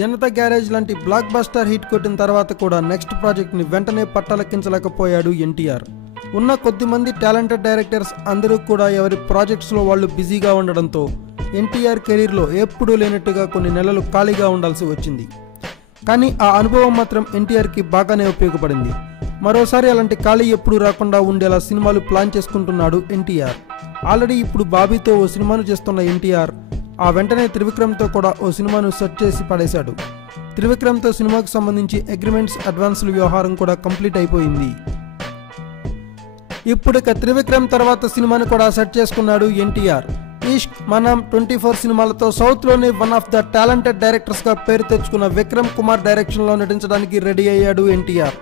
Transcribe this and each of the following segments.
Janata garage లాంటి block buster hit కొట్టిన తర్వాత కూడా నెక్స్ట్ ప్రాజెక్ట్ని వెంటనే పట్టాలెక్కించలేకపోయాడు ఎన్టీఆర్. ఉన్న కొద్దిమంది టాలెంటెడ్ డైరెక్టర్స్ అందరూ కూడా ఎవరి ప్రాజెక్ట్స్లో వాళ్ళు బిజీగా ఉండడంతో ఎన్టీఆర్ కెరీర్లో ఎప్పుడూ లేనట్టుగా కొన్ని నెలలు ఖాళీగా ఉండాల్సి వచ్చింది. కానీ ఆ అనుభవం మాత్రం ఎన్టీఆర్కి బాగానే ఉపయోగపడింది. మరోసారి అలాంటి ఖాళీ ఎప్పుడూ రాకుండా ఉండేలా సినిమాలు ప్లాన్ చేసుకుంటున్నాడు ఎన్టీఆర్. ఆల్రెడీ ఇప్పుడు బాబీతో ఓ సినిమాను చేస్తున్న ఎన్టీఆర్ ఆ వెంటనే త్రివిక్రమ్తో కూడా ఓ సినిమాను సెట్ చేసి పడేశాడు. త్రివిక్రమ్తో సినిమాకు సంబంధించి అగ్రిమెంట్స్ అడ్వాన్సుల వ్యవహారం కూడా కంప్లీట్ అయిపోయింది. ఇప్పుడిక త్రివిక్రమ్ తర్వాత సినిమాను కూడా సెట్ చేసుకున్నాడు ఎన్టీఆర్. ఇష్క్, మనం, 24 సినిమాలతో సౌత్లోనే వన్ ఆఫ్ ద టాలెంటెడ్ డైరెక్టర్స్గా పేరు తెచ్చుకున్న విక్రమ్ కుమార్ డైరెక్షన్లో నటించడానికి రెడీ అయ్యాడు ఎన్టీఆర్.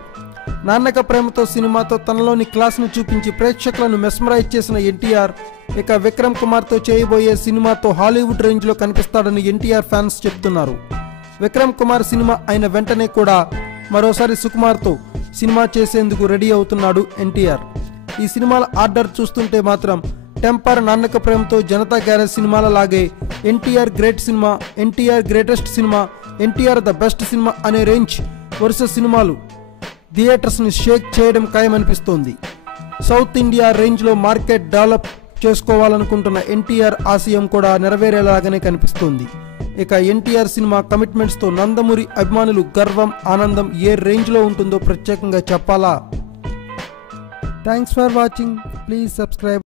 నాన్నక ప్రేమతో సినిమాతో తనలోని క్లాస్ను చూపించి ప్రేక్షకులను మెస్మరైజ్ చేసిన ఎన్టీఆర్ ఇక విక్రమ్ కుమార్తో చేయబోయే సినిమాతో హాలీవుడ్ రేంజ్లో కనిపిస్తాడని ఎన్టీఆర్ ఫ్యాన్స్ చెప్తున్నారు. విక్రమ్ కుమార్ సినిమా అయిన వెంటనే కూడా మరోసారి సుకుమార్తో సినిమా చేసేందుకు రెడీ అవుతున్నాడు ఎన్టీఆర్. ఈ సినిమాల ఆర్డర్ చూస్తుంటే మాత్రం టెంపర్, నాన్నక ప్రేమతో, జనతా గ్యారేజ్ సినిమాల లాగే NTR great cinema, NTR greatest cinema, NTR the best cinema అనే రేంజ్ వరుస సినిమాలు థియేటర్స్ని షేక్ చేయడం ఖాయమనిపిస్తోంది. సౌత్ ఇండియా రేంజ్లో మార్కెట్ డెవలప్ చేసుకోవాలనుకుంటున్న ఎన్టీఆర్ ఆశయం కూడా నెరవేరేలాగానే కనిపిస్తోంది. ఇక ఎన్టీఆర్ సినిమా కమిట్మెంట్స్తో నందమూరి అభిమానులు గర్వం, ఆనందం ఏ రేంజ్లో ఉంటుందో ప్రత్యేకంగా చెప్పాలా? Thanks for watching. Please subscribe.